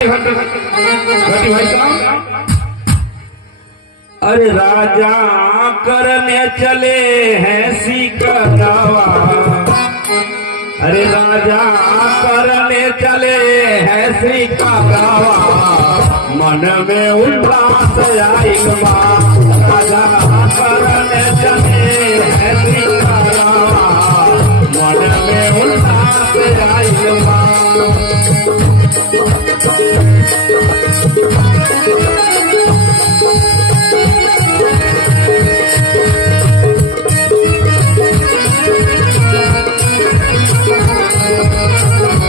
घटी भाई साहब। अरे राजा करने चले हैं सिकरावा, अरे राजा करने चले हैं सिकरावा, मन में उल्लास आइल बा। राजा करने चले हैं सिकरावा, मन में उल्लास आइल बा।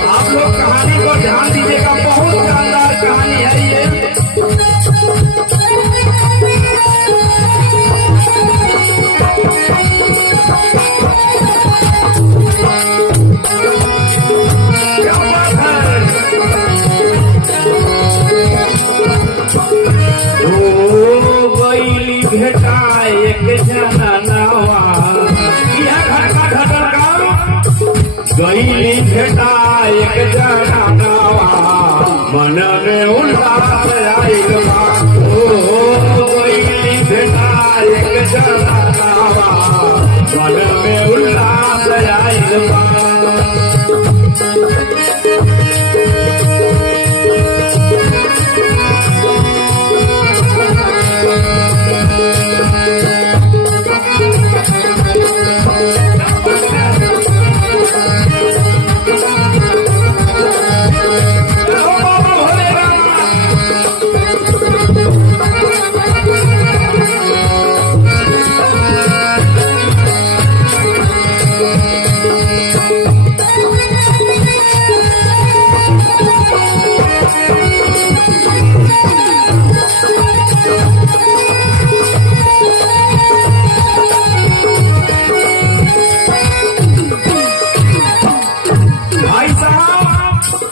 आप लोग कहानी को ध्यान दीजिएगा, बहुत शानदार कहानी है ये। क्या बात है। गईली भेटा एक जननवा, यह घर का ढटका। गईली भेटा एक जननवा, मन में उल्लास आइल बा। गईली भेटा एक जननवा, मन में उल्लास आइल बा।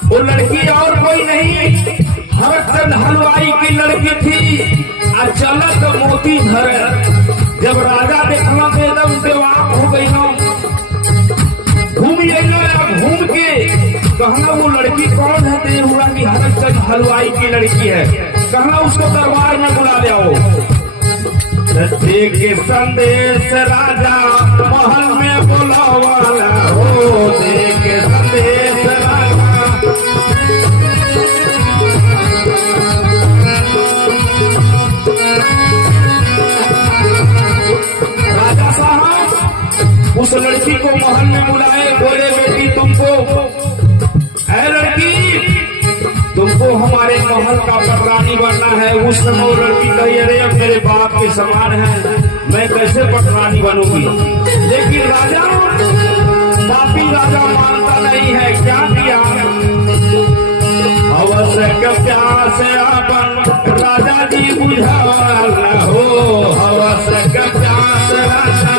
वो लड़की और कोई नहीं, हरचंद हलवाई की लड़की थी। अचानक मोती धर, जब राजा देखना तो एकदम बेवाक हो गई ना। घूम के कहना वो लड़की कौन है, तो हुआ कि हरचंद हलवाई की लड़की है। कहना उसको दरबार में बुला ले आओ। दे के संदेश राजा महल में बुलावाला हो, दे के संदेश राजा। राजा साहब उस लड़की को महल में बुलाए, बोले बेटी तुमको हमारे महल का पटरानी बनना है। उस समय वो लड़की कही, अरे अब मेरे बाप के समान है, मैं कैसे पटरानी बनूंगी। लेकिन राजा पापी राजा मानता नहीं है। क्या किया, आवश्यक प्यास अपन राजा जी बुझावाला हो, आवश्यक प्यास राजा।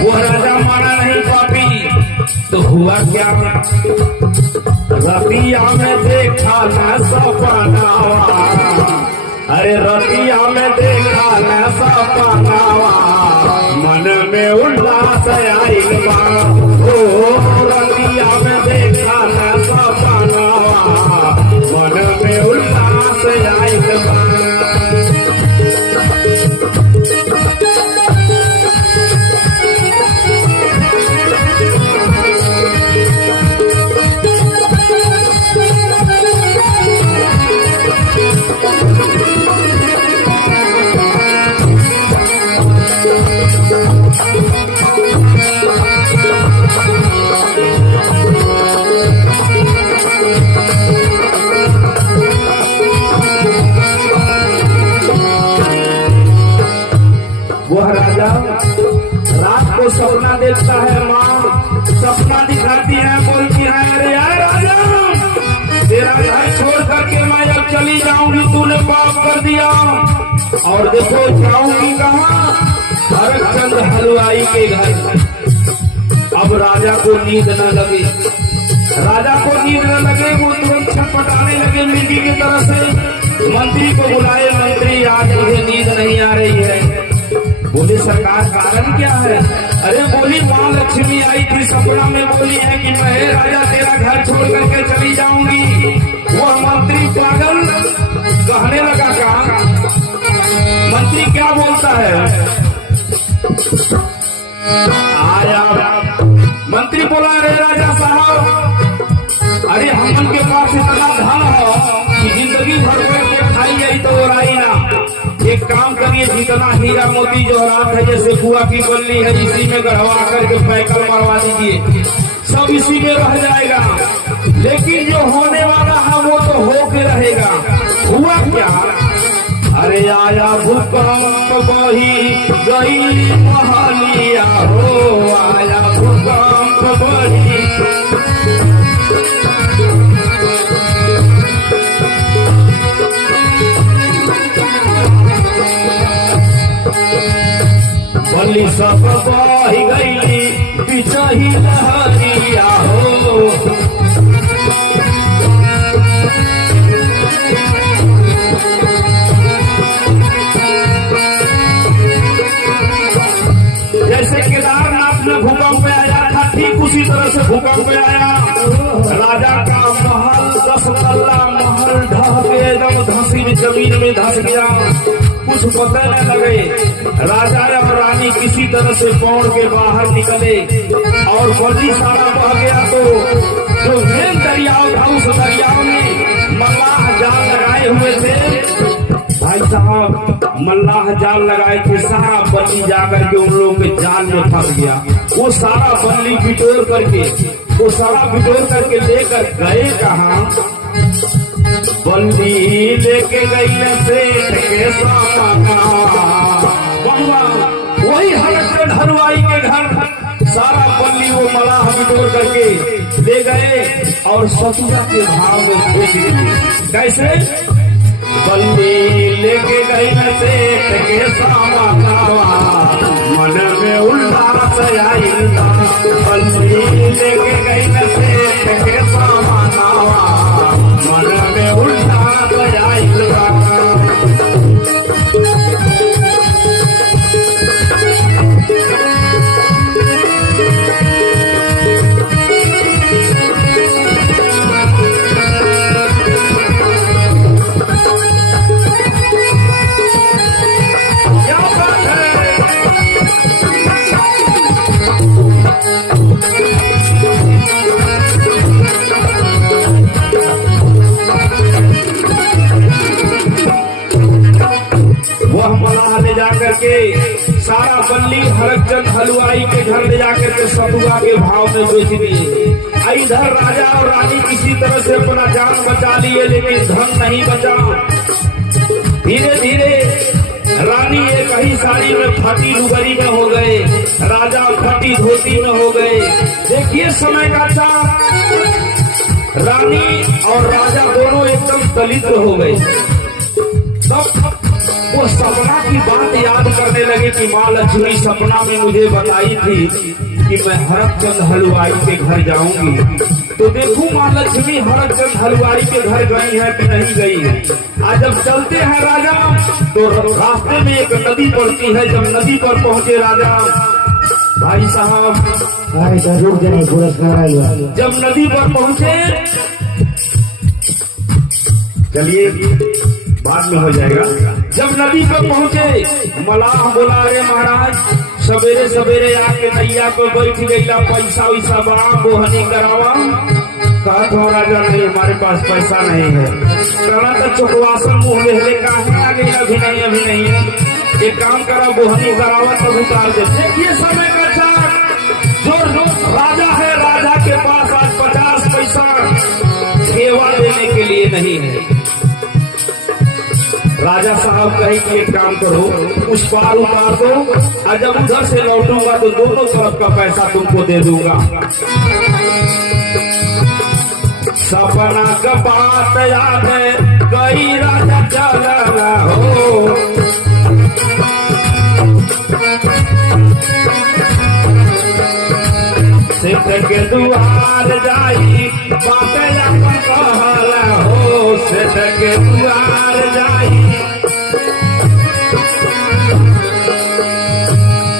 वो राजा माना नहीं पापी, तो हुआ क्या, रतिया में देखा न सपनावा, अरे रतिया में देखा न सपनावा, मन में उल्लास आइल बा। रतिया में देखा न सपनावा, मन में उल्लास आइल बा। वह राजा रात को सपना देखता है, माँ सपना दिखाती है, बोलती है, अरे यार राजा तेरा घर छोड़ करके मैं अब चली जाऊंगी, तूने पाप कर दिया। और देखो जाऊंगी कहाँ, हरचंद हलवाई के घर। अब राजा को नींद न लगे, राजा को नींद न लगे, वो तुरंत छटपटाने लगे मिर्गी की तरह से। मंत्री को बुलाए, मंत्री आज मुझे नींद नहीं आ रही है। बोले सरकार कारण क्या काम करिए, जितना हीरा मोती जवाहरात है जैसे कुआ की बल्ली है इसी में गढ़वा करके पैकल मरवा दीजिए, सब इसी में रह जाएगा। लेकिन जो होने वाला है वो तो होके रहेगा। हुआ क्या? अरे आया भूकंप बही गई महलिया हो, आया भूकंप बही। बलि सब बही गई पिछही लहरिया हो। जैसे केदारनाथ में भूकंप आया था, ठीक उसी तरह से भूकंप आया। राजा का महल 10 तल्ला महल ढह के एकदम धंसी जमीन में धंस गया, कुछ पता न लगे। राजा और रानी किसी तरह से पौड़ के बाहर निकले और बल्ली सारा बह गया। तो जो मेन दरियाव था उस दरियाव में मल्लाह जाल लगाए हुए थे। भाई साहब मल्लाह जाल लगाए थे, सारा बल्ली जाकर के उन लोगों के जाल में फंस गया। वो सारा बल्ली बिटोर करके लेकर गए कहाँ? बल्ली लेके गई सेठ के सामना। वही हलचल हलवाई के घर सारा बल्ली वो मलाह बिटोर करके ले गए और सतुआ के भाव में बेच दिए। कैसे? बल्ली लेके गई सेठ के सामना, मन में उल्लास आइला। बल्ली लेके गई सेठ के सामना, मन में उल्लास आइला। जाकर के सारा बल्ली हरचंद हलवाई के घर ले जाकर के सतुआ के भाव में बेच दिए। इधर राजा और रानी किसी तरह से अपना जान बचा लिए, लेकिन धन नहीं बचा। धीरे धीरे रानी एक ही साड़ी में फटी लुगरी में हो गए, राजा फटी धोती में हो गए। देखिए समय का चाप, रानी और राजा दोनों एकदम दलिद्र हो गए। तब वो सपना की बात याद करने लगे कि माँ लक्ष्मी सपना में मुझे बताई थी कि मैं हरचंद हलवाई के घर जाऊंगी। तो देखूं माँ लक्ष्मी हरचंद हलवाई के घर गई है कि नहीं गई है। आज जब चलते हैं राजा तो रास्ते में एक नदी पड़ती है। जब नदी पर पहुंचे राजा, भाई साहब जब नदी पर पहुंचे, चलिए बाद में हो जाएगा। जब नदी पर पहुंचे मलाह बोला, अरे महाराज सवेरे सवेरे आके नैया पर बैठ गईला, पैसा वैसा बड़ा बोहनी करावा। कहा तो राजा नहीं, हमारे पास पैसा नहीं है। कहना तो चुकवासन मुंह लेने का है, आगे अभी नहीं है। एक काम करा, बोहनी करावा तब उतार दे। देखिए समय का चाक, जो राजा है राजा के पास आज 50 पैसा सेवा देने के लिए नहीं है। राजा साहब कहे कि एक काम करो, उस पार उतार दो और जब उधर से लौटूंगा तो दोनों तरफ का पैसा तुमको दे दूंगा। सपना का बात याद है, कई राजा चला हो। सेठ के दुआर जाई बात कहला हो, सेठ के दुआर जाई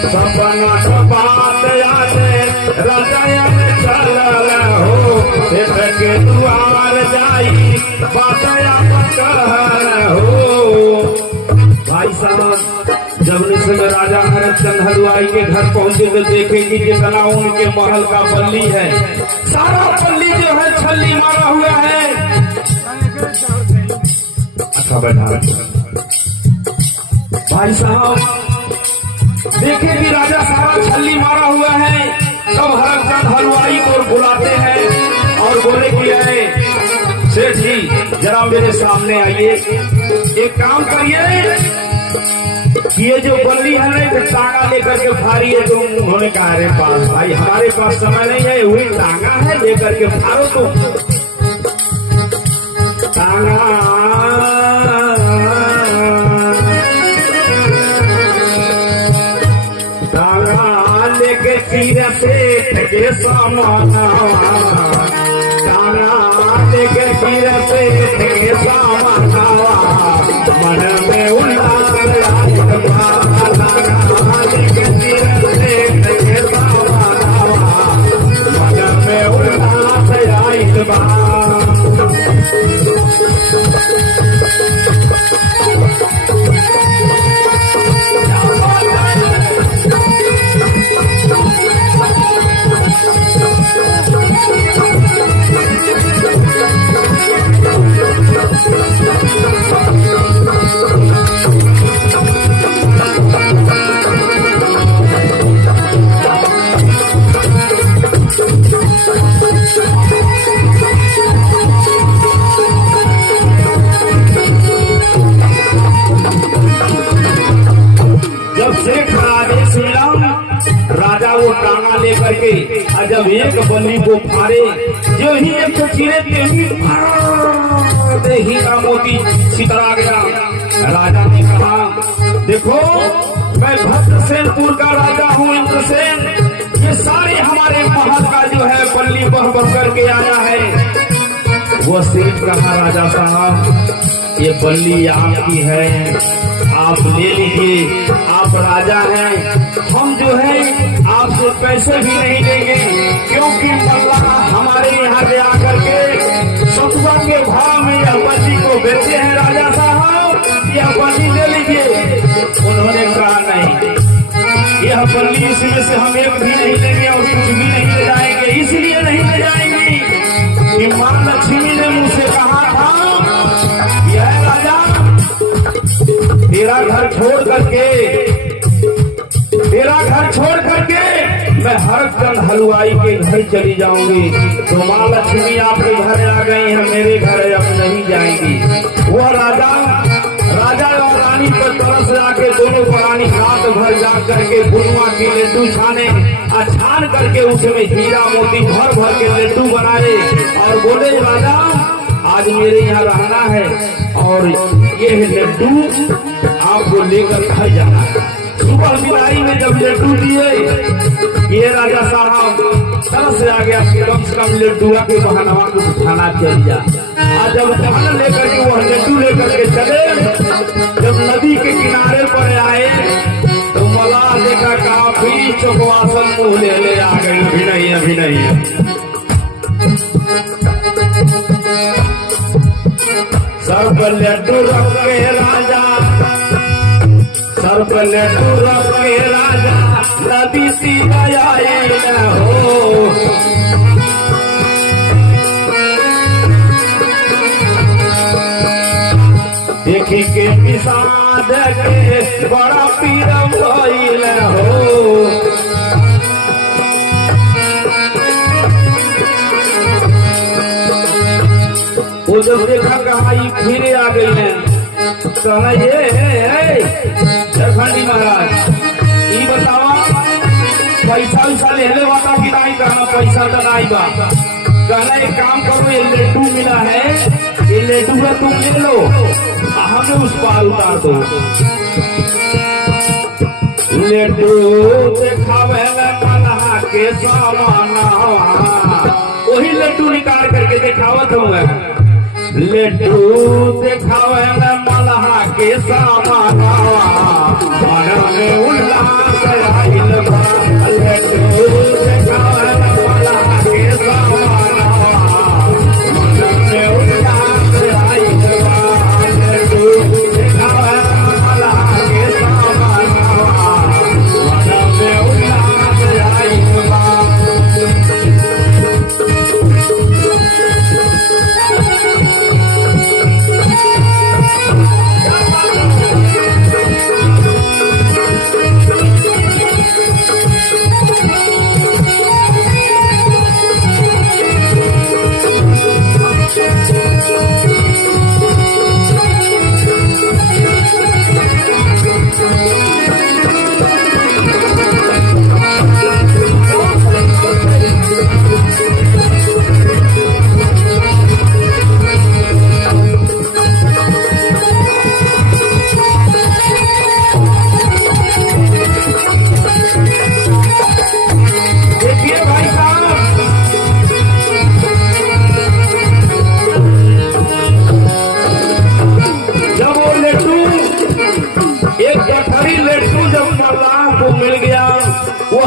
सपना का बात याद रजाया में चला हो। सेठ के दुआर जाई बात कहला हो। भाई साहब जब में राजा हरचंद हलवाई के घर पहुंचे तो देखेंगे जितना उनके महल का बल्ली है, सारा बल्ली जो है छल्ली मारा हुआ है। अच्छा बैठा भाई साहब देखे कि राजा सारा छल्ली मारा हुआ है, तब हरकचंद हलवाई को बुलाते हैं और बोले कि आए सेठ जी जरा मेरे सामने आइए, एक काम करिए, ये जो बल्ली है ना टांगा लेकर के फाड़ी है। तुम उन्होंने कहा अरे पास भाई हमारे पास समय नहीं है, वही टांगा है लेकर के फाड़ो तुम। टांगा लेके तीर से के सामाना, टांगा लेके तीर से के सामाना, मन में उल्लास लेके तीर से के सामाना, मन में उल्लास आइल बा। राजा वो टांगा लेकर के जब एक बल्ली को फाड़े, जो ही एक तो चिरे ही का मोती छितरा गया। राजा ने कहा देखो मैं भद्रसेनपुर का राजा हूँ इंद्रसेन, ये सारे हमारे महल का जो है बल्ली बह बह करके आया है। वो सेठ कहा राजा साहब ये बल्ली आपकी है, आप ले लीजिए, आप राजा हैं, हम जो है आपसे पैसे भी नहीं देंगे, क्योंकि मल्लाह हमारे यहाँ से आकर के सतुआ के भाव में यह बल्ली को बेचे हैं। राजा साहब यह बल्ली ले लीजिए। उन्होंने कहा नहीं, यह बल्ली इसमें से हम एक भी नहीं लेंगे और कुछ भी नहीं ले जाएंगे। इसलिए नहीं ले जाएंगे कि मां लक्ष्मी ने मुझसे कहा था यह राजा तेरा घर छोड़ करके मैं हरचंद हलवाई के घर चली जाऊंगी, तो मां लक्ष्मी आपके घर आ गई हैं, मेरे घर अब नहीं जाएंगी। वह राजा और रानी पर तरस जाके दोनों प्राणी रात भर जा करके बुनुआ के लड्डू छान करके उसमें हीरा मोती भर भर के लड्डू बनाए और बोले राजा आज मेरे यहाँ रहना है और ये लड्डू आपको लेकर घर जाना है। सुबह बिदाई में जब लड्डू दिए, ये राजा साहब तरस आ गया, कम से कम लड्डुआ के बहानवा को उठाना चाहिए। आज जब धान लेकर के वह लड्डू लेकर के चले, जब नदी के किनारे पर आए तो मलाह देखा काफी चौकवासन मुँह ले आ गई, अभी नहीं सर पर लड्डू रख के राजा, सर पर लड्डू रख के राजा नदी सीधा आए हो। देखी के निषाद के बड़ा पीरम भइल हो। वो जब देखा कहा फिर आ गई है, कहना ये झारखंडी महाराज ये बतावा पैसा वैसा लेने वाला कि नहीं, कहना पैसा तो नहीं बा। कहना एक काम करो ये लड्डू मिला है, ये लड्डू का तुम ले लो, हमें उस पार उतार दो। लड्डू दिखावे मल्लाह के सामाना, वही लड्डू निकाल करके दिखावत हूँ। लड्डू दिखावे मल्लाह के सामाना, मन में उल्लास आइल बा। लड्डू दिखावे मल्लाह के सामाना, मन में उल्लास आइल बा। लड्डू दिखावे मल्लाह के सामाना, मन में उल्लास आइल बा।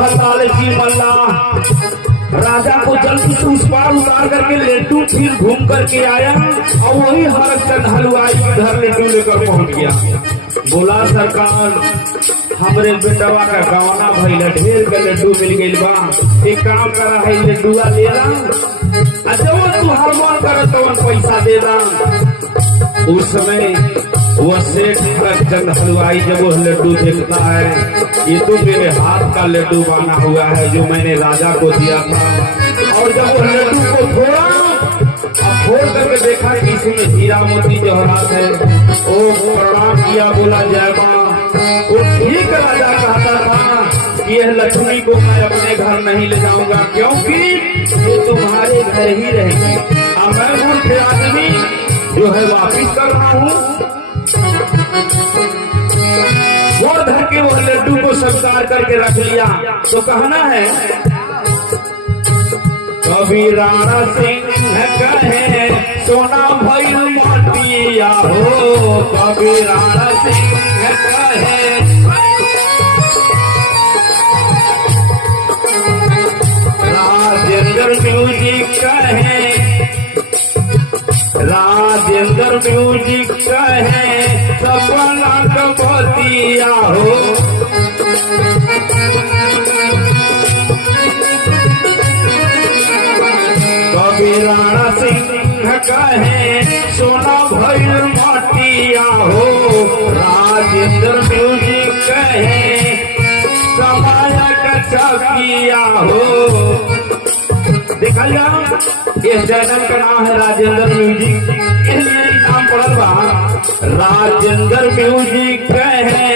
कहता कि मल्ला राजा को जल्दी से उस पार उतार करके लड्डू फिर घूम करके आया और वही हरचंद हलवाई घर लड्डू लेकर पहुंच गया। बोला सरकार हमरे बेटवा का गवाना भइल ढेर के लड्डू मिल गइल बा, एक काम करा है लड्डूआ ले ला जब तू हर मन कर तो पैसा दे दा। उस समय वह सेठ हरचंद हलवाई जब वह लड्डू देखता है ये तो मेरे हाथ का लड्डू बना हुआ है जो मैंने राजा को दिया था, और जब वह लड्डू को फोड़ा अब फोड़ करके देखा कि इसमें हीरा मोती जवाहरात है। ओ प्रणाम किया, बोला जय मां। वो ठीक राजा कहता था कि यह लक्ष्मी को मैं अपने घर नहीं ले जाऊंगा क्योंकि ये तुम्हारे घर ही रहेगी, अब मैं मूर्ख आदमी जो है वापिस कर रहा हूँ। वो धर के वो लड्डू को स्वीकार करके रख लिया। तो कहना है कभी राणा सिंह कहे सोना भइल माटिया हो, कभी राणा सिंह कहे राजेंद्र म्यूजिक कहे, राजेंद्र म्यूजिक कहे सपना कपतिया हो। कभी राणा सिंह कहे सोना भइल माटिया हो, राजेंद्र म्यूजिक कहे समय कचकिया हो। देखा जाओ इस चैनल का नाम है राजेंद्र म्यूजिक, इसलिए नाम पड़ल बा राजेंद्र म्यूजिक कहे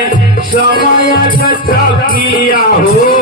समय कचकिया हो।